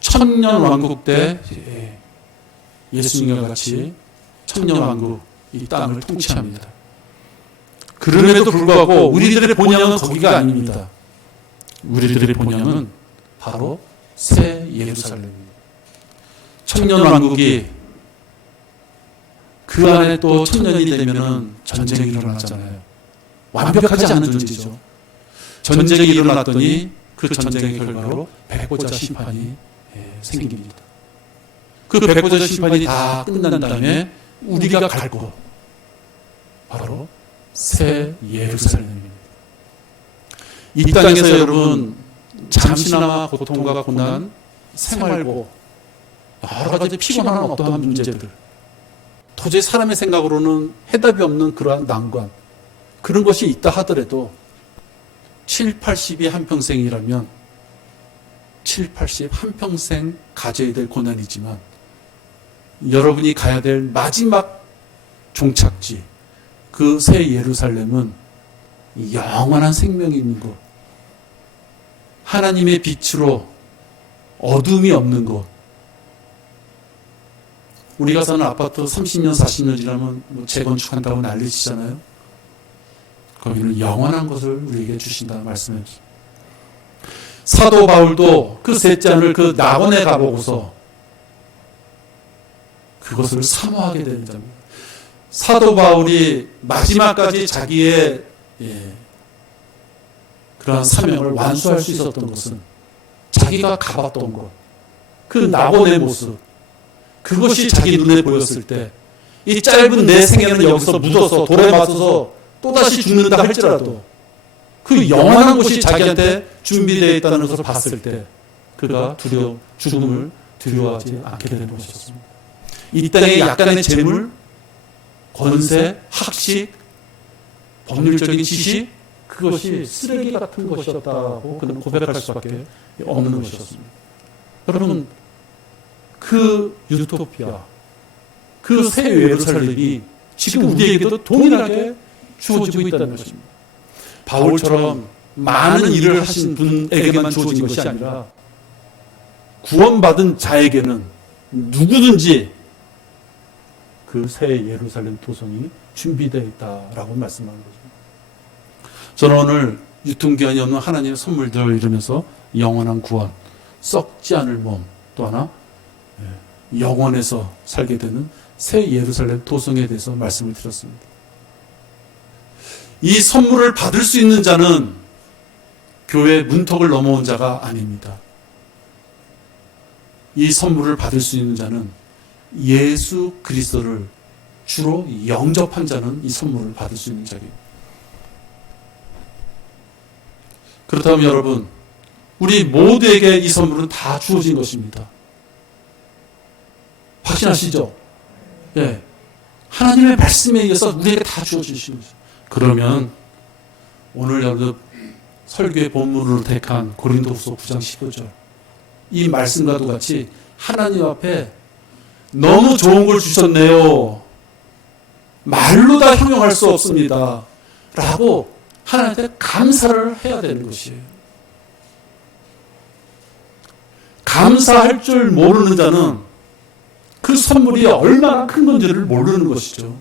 천년 왕국 때 예수님과 같이 천년 왕국 이 땅을 통치합니다. 그럼에도 불구하고 우리들의 본향은 거기가 아닙니다. 우리들의 본향은 바로 새 예루살렘입니다. 천년 왕국이 그 안에 또 천년이 되면은 전쟁이 일어나잖아요. 완벽하지 않은 존재죠. 전쟁이 일어났더니 그 전쟁의 결과로 백보자 심판이 생깁니다. 그 백보자 심판이 다 끝난 다음에 우리가 갈 곳, 바로 새 예루살렘입니다. 이 땅에서 여러분 잠시나마 고통과 고난, 생활고 여러 가지 피곤한 어떠한 문제들, 도저히 사람의 생각으로는 해답이 없는 그러한 난관, 그런 것이 있다 하더라도 7, 80이 한평생이라면 7, 80 한평생 가져야 될 고난이지만 여러분이 가야 될 마지막 종착지, 그 새 예루살렘은 영원한 생명이 있는 곳, 하나님의 빛으로 어둠이 없는 곳. 우리가 사는 아파트 30년, 40년 지나면 재건축한다고 난리치잖아요. 거기는 영원한 것을 우리에게 주신다 말씀해 주십니다. 사도 바울도 그 셋째 하늘 그 낙원에 가보고서 그것을 사모하게 되는 자입니다. 사도 바울이 마지막까지 자기의 그러한 사명을 완수할 수 있었던 것은 자기가 가봤던 것, 그 낙원의 모습, 그것이 자기 눈에 보였을 때 이 짧은 내 생애는 여기서 묻어서 돌에 맞서서 또다시 죽는다 할지라도 그 영원한 곳이 자기한테 준비되어 있다는 것을 봤을 때 그가 죽음을 두려워하지 않게 되는 것이었습니다. 이 땅의 약간의 재물, 권세, 학식, 법률적인 지식, 그것이 쓰레기 같은 것이었다고 그는 고백할 수밖에 없는 것이었습니다. 여러분, 그 유토피아, 그 새 예루살렘이 지금 우리에게도 동일하게 주어지고 있다는 것입니다. 바울처럼 많은 일을 하신 분에게만 주어진 것이 아니라 구원받은 자에게는 누구든지 그 새 예루살렘 도성이 준비되어 있다라고 말씀하는 거죠. 저는 오늘 유통기한이 없는 하나님의 선물들 이러면서 영원한 구원, 썩지 않을 몸, 또 하나 영원에서 살게 되는 새 예루살렘 도성에 대해서 말씀을 드렸습니다. 이 선물을 받을 수 있는 자는 교회 문턱을 넘어온 자가 아닙니다. 이 선물을 받을 수 있는 자는 예수 그리스도를 주로 영접한 자는 이 선물을 받을 수 있는 자입니다. 그렇다면 여러분, 우리 모두에게 이 선물은 다 주어진 것입니다. 확신하시죠? 예. 하나님의 말씀에 의해서 우리에게 다 주어지신 것입니다. 그러면 오늘 여러분 설교의 본문으로 택한 고린도후서 9장 15절, 이 말씀과도 같이 하나님 앞에 너무 좋은 걸 주셨네요, 말로 다 형용할 수 없습니다 라고 하나님께 감사를 해야 되는 것이에요. 감사할 줄 모르는 자는 그 선물이 얼마나 큰 건지를 모르는 것이죠.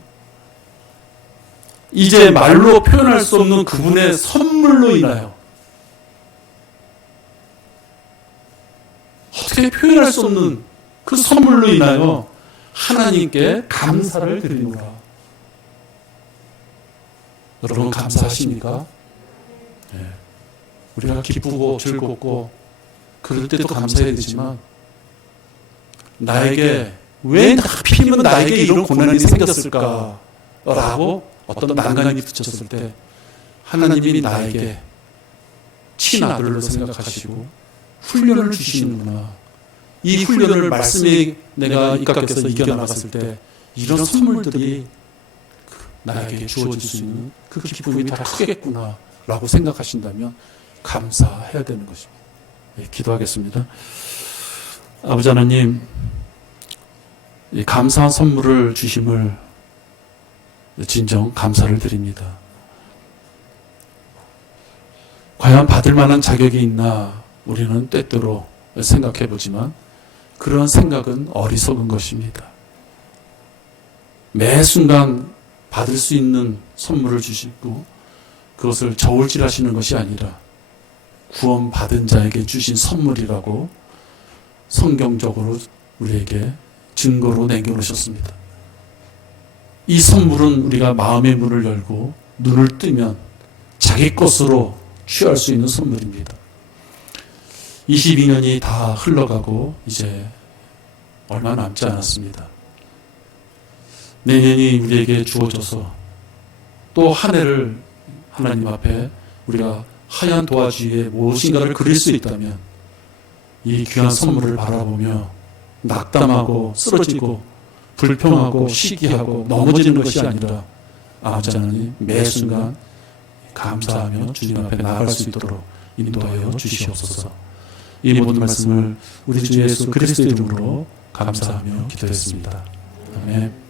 이제 말로 표현할 수 없는 그분의 선물로 인하여, 어떻게 표현할 수 없는 그 선물로 인하여 하나님께 감사를 드리노라. 여러분 감사하십니까? 네. 우리가 기쁘고 즐겁고 그럴 때도 감사해야 되지만, 나에게 왜 하필이면 나에게 이런 고난이 생겼을까 라고 어떤 난간이 붙였을 때 하나님이 나에게 친아들로 생각하시고 훈련을 주시는구나, 이 훈련을 말씀에 내가 입각해서 이겨나갔을 때 이런 선물들이 나에게 주어질 수 있는 그 기쁨이 더 크겠구나 라고 생각하신다면 감사해야 되는 것입니다. 네, 기도하겠습니다. 아버지 하나님, 이 감사한 선물을 주심을 진정 감사를 드립니다. 과연 받을 만한 자격이 있나 우리는 때때로 생각해 보지만 그런 생각은 어리석은 것입니다. 매 순간 받을 수 있는 선물을 주시고 그것을 저울질하시는 것이 아니라 구원받은 자에게 주신 선물이라고 성경적으로 우리에게 증거로 남겨놓으셨습니다. 이 선물은 우리가 마음의 문을 열고 눈을 뜨면 자기 것으로 취할 수 있는 선물입니다. 22년이 다 흘러가고 이제 얼마 남지 않았습니다. 내년이 우리에게 주어져서 또 한 해를 하나님 앞에 우리가 하얀 도화지에 무엇인가를 그릴 수 있다면 이 귀한 선물을 바라보며 낙담하고 쓰러지고 불평하고 시기하고 넘어지는 것이 아니라 아버지 하나님 매 순간 감사하며 주님 앞에 나아갈 수 있도록 인도하여 주시옵소서. 이 모든 말씀을 우리 주 예수 그리스도의 이름으로 감사하며 기도했습니다. 아멘.